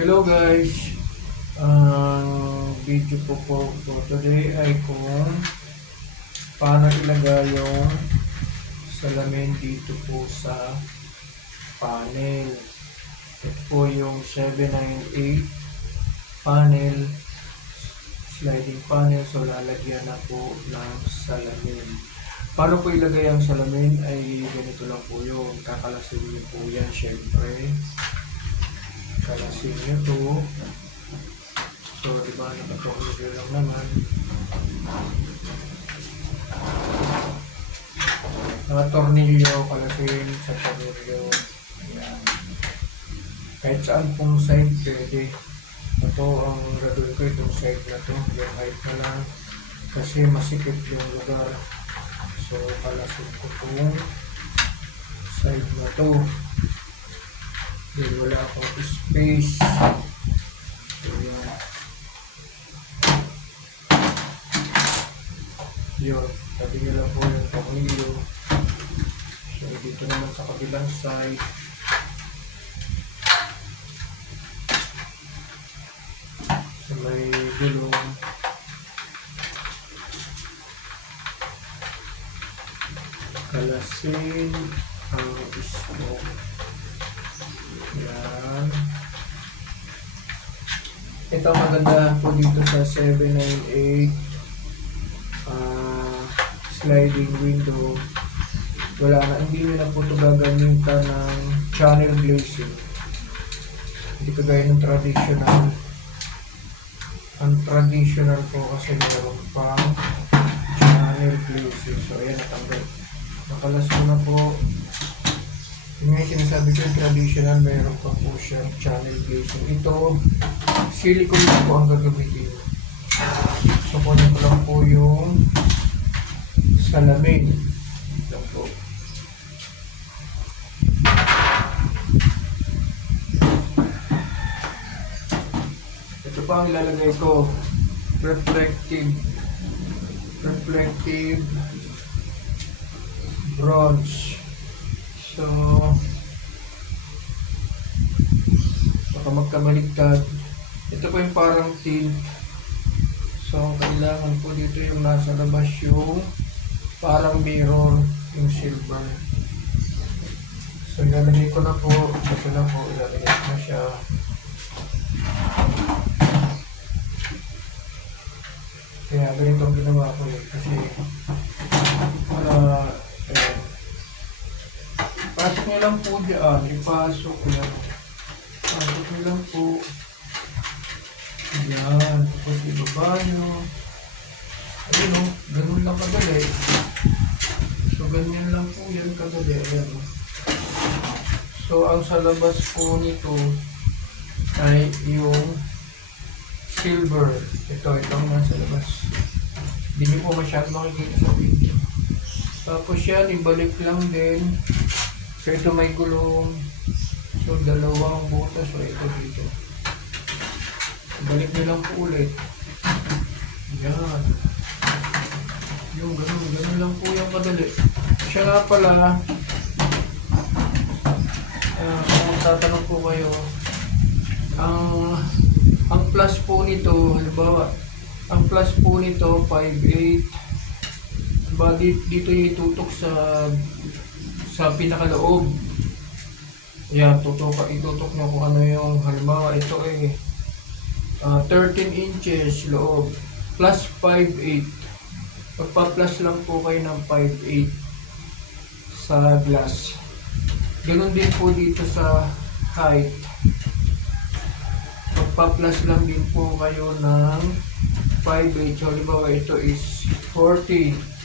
Hello guys! Ang video po po po today ay kung paano ilagay yung salamin dito po sa panel. Ito po yung 798 panel sliding panel so lalagyan na po ng salamin. Paano po ilagay ang salamin ay ganito lang po yun. Kakalasin niyo po yan syempre kalasin nyo to. So, di ba, nakatulog lang naman. Mga tornilyo, kalasin sa tornilyo. Ayan. Kahit saan pong side pwede. Ito ang gagawin ko itong side na to. Yung height na lang. Kasi masikip yung lugar. So, kalasin ko itong side na to. Then wala akong space. So, yun. Yun. Tabi nyo lang po yung tornilyo. So, dito naman sa kabilang side. Sa may gulong. Kalasin ang smoke. Yan. Ito ang maganda po dito sa 798 ah, sliding window. Wala na, hindi na po ito gagamitan ng channel glazing. Hindi kagaya ng traditional. Ang traditional po kasi meron pang channel glazing. So, ayan, natanggal. Nakalas ko na po. Yung nga sinasabi ko yung traditional, meron pa po siyang channel glazing. Ito, silicone na po ang gagamitin. So, kunin ko lang po yung salamin. Ito po. Ito pa ang ilalagay ko. Reflective. Reflective bronze. So, baka magkabaliktad. Ito po yung parang tint. So, ang kailangan po dito yung nasa labas yung parang mirror, yung silver. So, ilalagay ko na po. Ito na po, ilalagay ko na siya. Kaya ganito ang ginawa ko eh. Kasi, para, eh, pasok nyo lang po dyan. Ipasok lang. Pasok nyo lang po. Yan. Tapos ibaba nyo. Ayun o. Ganun lang kadali. So, ganyan lang po yan kadali. Ayan o. So, ang sa labas po nito ay yung silver. Ito, ito ang nasa labas. Hindi nyo po masyadong makikita sa video. Tapos yan, ibalik lang din. So, ito may gulong. So, dalawang butas. So, ito dito. Ibalik nyo po ulit. Yan. Yung ganun, ganun lang po yung kadali. Siya nga pala, ah, kung tatanong po kayo, ang ang plus po nito, halimbawa, ang plus po nito 5.8 Diba, di- dito yung itutok sa sa pinakaloob. Yan, tutok, itutok nyo kung ano yung, halimbawa, ito eh, ah, 13 inches loob, plus 5.8. Magpa-plus lang po kayo ng 5.8 sa glass. Ganun din po dito sa height. Magpa-plus lang din po kayo ng 5.8. So, halimbawa, ito is 40.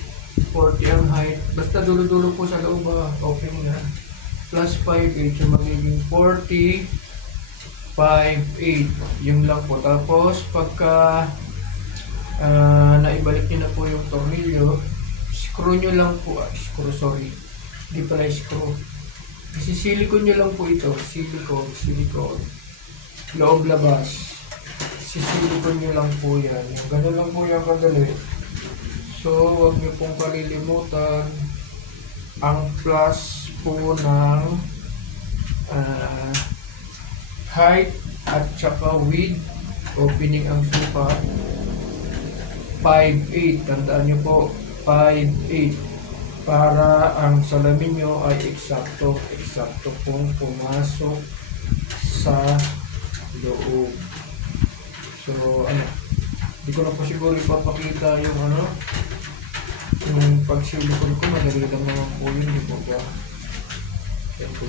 40 ang height. Basta dulo-dulo po sa loob, ah, okay na. Plus 5.8. So, magiging 40, 5.8. Yung lang po. Tapos, pagka ah, naibalik nyo na po yung tornilyo, screw nyo lang po. Ah, screw, sorry. Hindi pala screw. Kasi silicone nyo lang po ito. Silicone, silicone. Loob labas. Sisilikon nyo lang po yan. Yung ganun lang po yung kadali. So, huwag nyo pong kalilimutan ang plus po ng ah, height at saka with opening ang sukat 5.8 tandaan nyo po 5.8 para ang salamin nyo ay eksakto eksakto pong pumasok sa loob. So ano hindi ko na po siguro ipapakita yung ano yung pagsilikon ko madali lang naman po yun di po ba yan po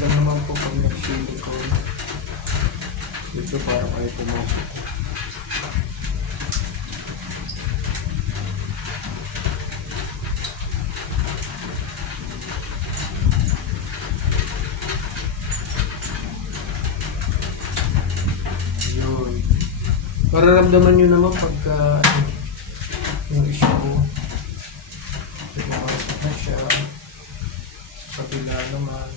lang naman po pag nagsilikon dito para kayo pumasok Yun. Mararamdaman nyo naman pagka ano, yung isa ko. Pumasok na siya. Sa kabila naman.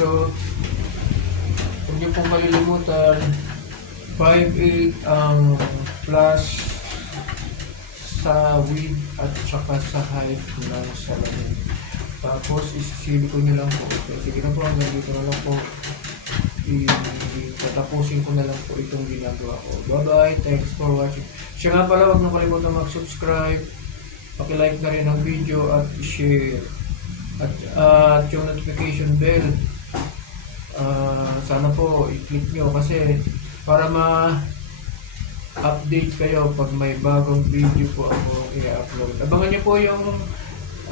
So, huwag niyo pong kalilimutan, 5'8 ang plus sa width at saka sa height ng salamin. Tapos, isisili ko niyo lang po ito. Sige na po, hanggang dito na lang po. Itatapusin ko na lang po itong ginagawa ko. Bye-bye. Thanks for watching. Siya nga pala, huwag niyo kalimutan mag-subscribe. Paki-like na rin ang video at share. At, at yung notification bell Ah, sana po i-click nyo kasi para ma-update kayo pag may bagong video po ako i-upload. Abangan nyo po yung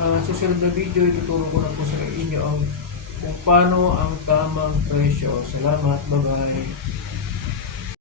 ah, susunod na video, ituturo ko na po sa inyo ang kung paano ang tamang presyo. Salamat, bye-bye.